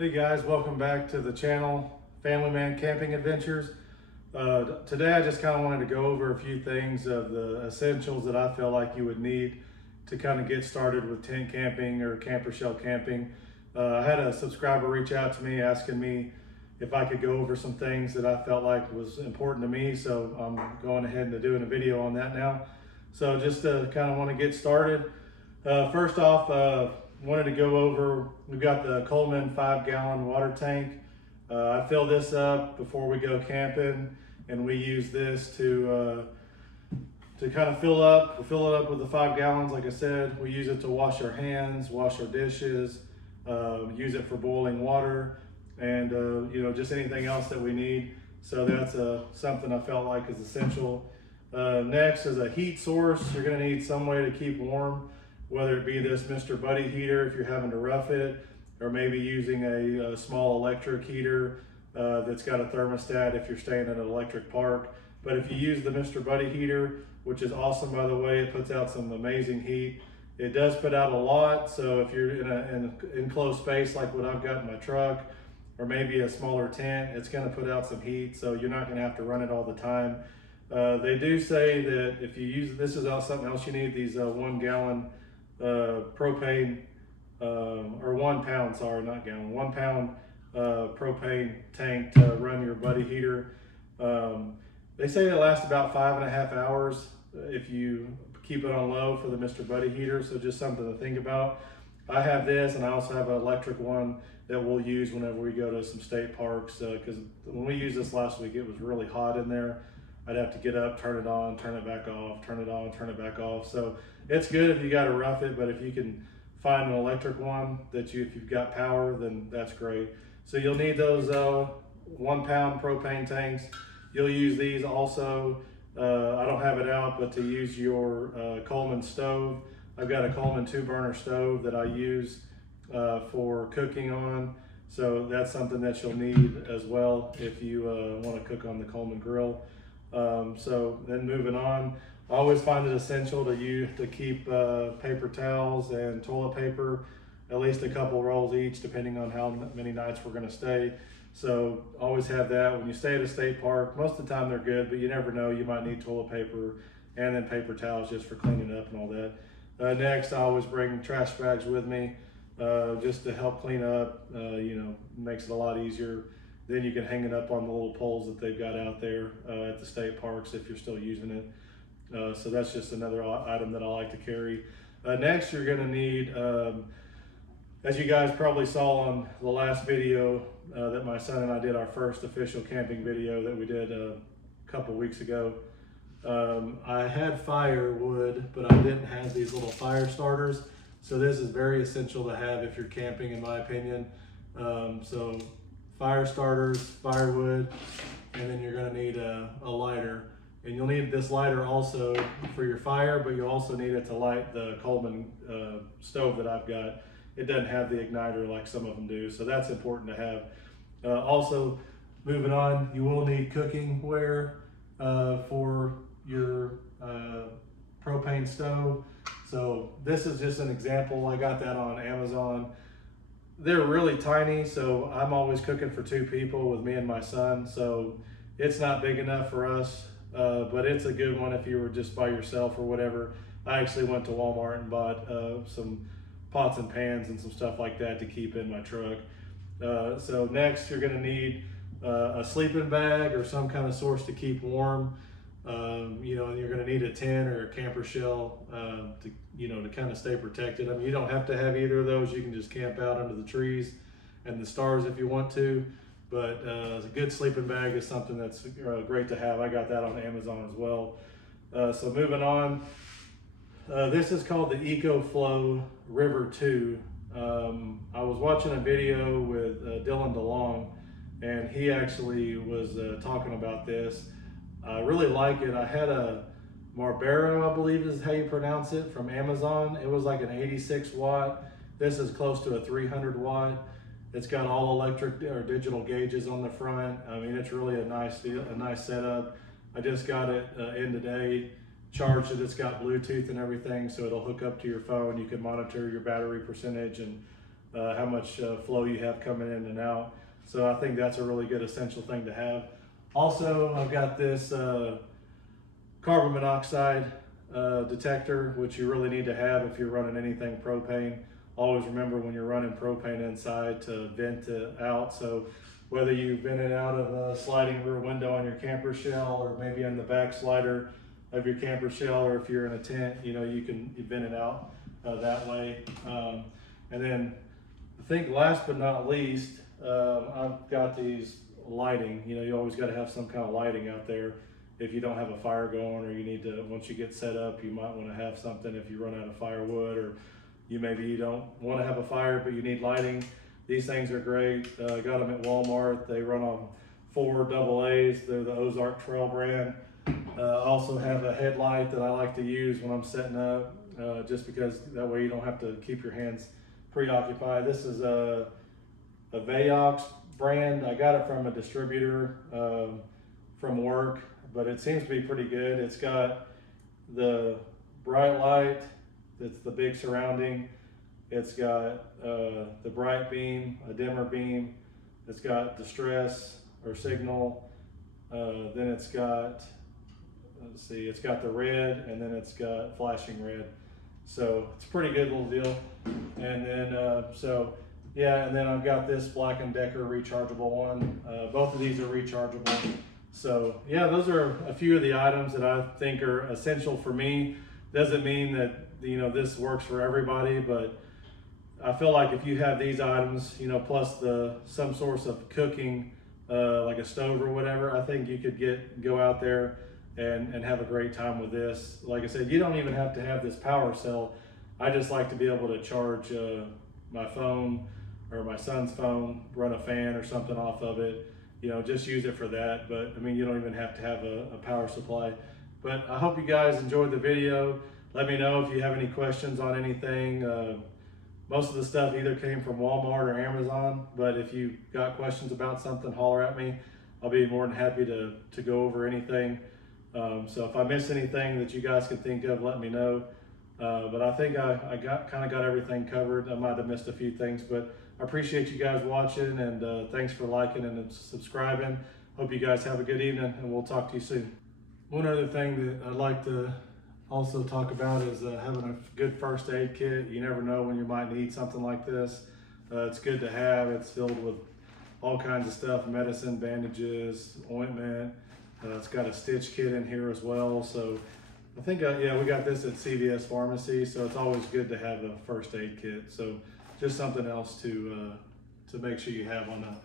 Hey guys, welcome back to the channel, Family Man Camping Adventures. Today I just kind of wanted to go over a few things of the essentials that I feel like you would need to kind of get started with tent camping or camper shell camping. I had a subscriber reach out to me asking me if I could go over some things that I felt like was important to me, so I'm going ahead and doing a video on that now. So just to kind of want to get started, first off, wanted to go over, we've got the Coleman 5-gallon water tank. I fill this up before we go camping, and we use this to kind of fill it up with the 5 gallons. Like I said, we use it to wash our hands, wash our dishes, use it for boiling water, and just anything else that we need. So that's something I felt like is essential. Next is a heat source. You're going to need some way to keep warm, whether it be this Mr. Buddy heater if you're having to rough it, or maybe using a small electric heater that's got a thermostat if you're staying at an electric park. But if you use the Mr. Buddy heater, which is awesome by the way, it puts out some amazing heat. It does put out a lot, so if you're in an enclosed space like what I've got in my truck, or maybe a smaller tent, it's going to put out some heat, so you're not going to have to run it all the time. They do say that if you use, this is something else you need, these 1 gallon propane, or 1 pound, sorry, not gallon, 1 pound propane tank to run your Buddy heater. They say it lasts about 5.5 hours if you keep it on low for the Mr. Buddy heater, so just something to think about. I have this, and I also have an electric one that we'll use whenever we go to some state parks, because when we used this last week, it was really hot in there. I'd have to get up, turn it on, turn it back off, turn it on, turn it back off. So it's good if you got to rough it, but if you can find an electric one if you've got power, then that's great. So you'll need those 1 pound propane tanks. You'll use these also. I don't have it out, but to use your Coleman stove. I've got a Coleman 2-burner stove that I use for cooking on. So that's something that you'll need as well if you want to cook on the Coleman grill. So then moving on, I always find it essential to keep paper towels and toilet paper, at least a couple rolls each, depending on how many nights we're going to stay. So always have that. When you stay at a state park, most of the time they're good, but you never know, you might need toilet paper and then paper towels just for cleaning up and all that. Next, I always bring trash bags with me just to help clean up. Makes it a lot easier. Then you can hang it up on the little poles that they've got out there at the state parks if you're still using it. So that's just another item that I like to carry. Next, you're gonna need, as you guys probably saw on the last video that my son and I did, our first official camping video that we did a couple weeks ago. I had firewood, but I didn't have these little fire starters. So this is very essential to have if you're camping, in my opinion. So fire starters, firewood, and then you're gonna need a lighter. And you'll need this lighter also for your fire, but you'll also need it to light the Coleman stove that I've got. It doesn't have the igniter like some of them do, so that's important to have. Also, moving on, you will need cooking ware for your propane stove. So this is just an example. I got that on Amazon. They're really tiny, so I'm always cooking for 2 people with me and my son, so it's not big enough for us, but it's a good one if you were just by yourself or whatever. I actually went to Walmart and bought some pots and pans and some stuff like that to keep in my truck. So next, you're gonna need a sleeping bag or some kind of source to keep warm. And you're gonna need a tent or a camper shell to kind of stay protected. I mean, you don't have to have either of those. You can just camp out under the trees and the stars if you want to, but a good sleeping bag is something that's great to have. I got that on Amazon as well. So moving on, this is called the EcoFlow River 2. I was watching a video with Dylan DeLong, and he actually was talking about this. I really like it. I had a Marbero, I believe is how you pronounce it, from Amazon. It was like an 86 watt. This is close to a 300 watt. It's got all electric or digital gauges on the front. I mean, it's really a nice setup. I just got it in today, charged it. It's got Bluetooth and everything, so it'll hook up to your phone. You can monitor your battery percentage and how much flow you have coming in and out. So I think that's a really good essential thing to have. Also, I've got this carbon monoxide detector, which you really need to have if you're running anything propane. Always remember when you're running propane inside to vent it out. So whether you vent it out of a sliding rear window on your camper shell, or maybe in the back slider of your camper shell, or if you're in a tent, you know, you can vent it out that way. And then I think last but not least, I've got these lighting. You know, you always got to have some kind of lighting out there if you don't have a fire going, or you need to, once you get set up, you might want to have something if you run out of firewood, or you don't want to have a fire but you need lighting. These things are great. Got them at Walmart. They run on 4 AA's. They're the Ozark Trail brand. Also have a headlight that I like to use when I'm setting up, just because that way you don't have to keep your hands preoccupied. This is a Vaox brand. I got it from a distributor from work, but it seems to be pretty good. It's got the bright light, it's the big surrounding. It's got the bright beam, a dimmer beam. It's got distress or signal. Then it's got, let's see, it's got the red, and then it's got flashing red. So it's a pretty good little deal. And then, yeah, and then I've got this Black & Decker rechargeable one. Both of these are rechargeable. So yeah, those are a few of the items that I think are essential for me. Doesn't mean that, you know, this works for everybody, but I feel like if you have these items, you know, plus some source of cooking, like a stove or whatever, I think you could go out there and have a great time with this. Like I said, you don't even have to have this power cell. I just like to be able to charge my phone or my son's phone, run a fan or something off of it, you know, just use it for that. But I mean, you don't even have to have a power supply. But I hope you guys enjoyed the video. Let me know if you have any questions on anything. Most of the stuff either came from Walmart or Amazon, but if you got questions about something, holler at me. I'll be more than happy to go over anything. So if I miss anything that you guys can think of, let me know. But I think I kind of got everything covered. I might have missed a few things, but I appreciate you guys watching, and thanks for liking and subscribing. Hope you guys have a good evening, and we'll talk to you soon. One other thing that I'd like to also talk about is having a good first aid kit. You never know when you might need something like this. It's good to have. It's filled with all kinds of stuff: medicine, bandages, ointment. It's got a stitch kit in here as well. So I think, yeah, we got this at CVS Pharmacy. So it's always good to have a first aid kit. So just something else to make sure you have on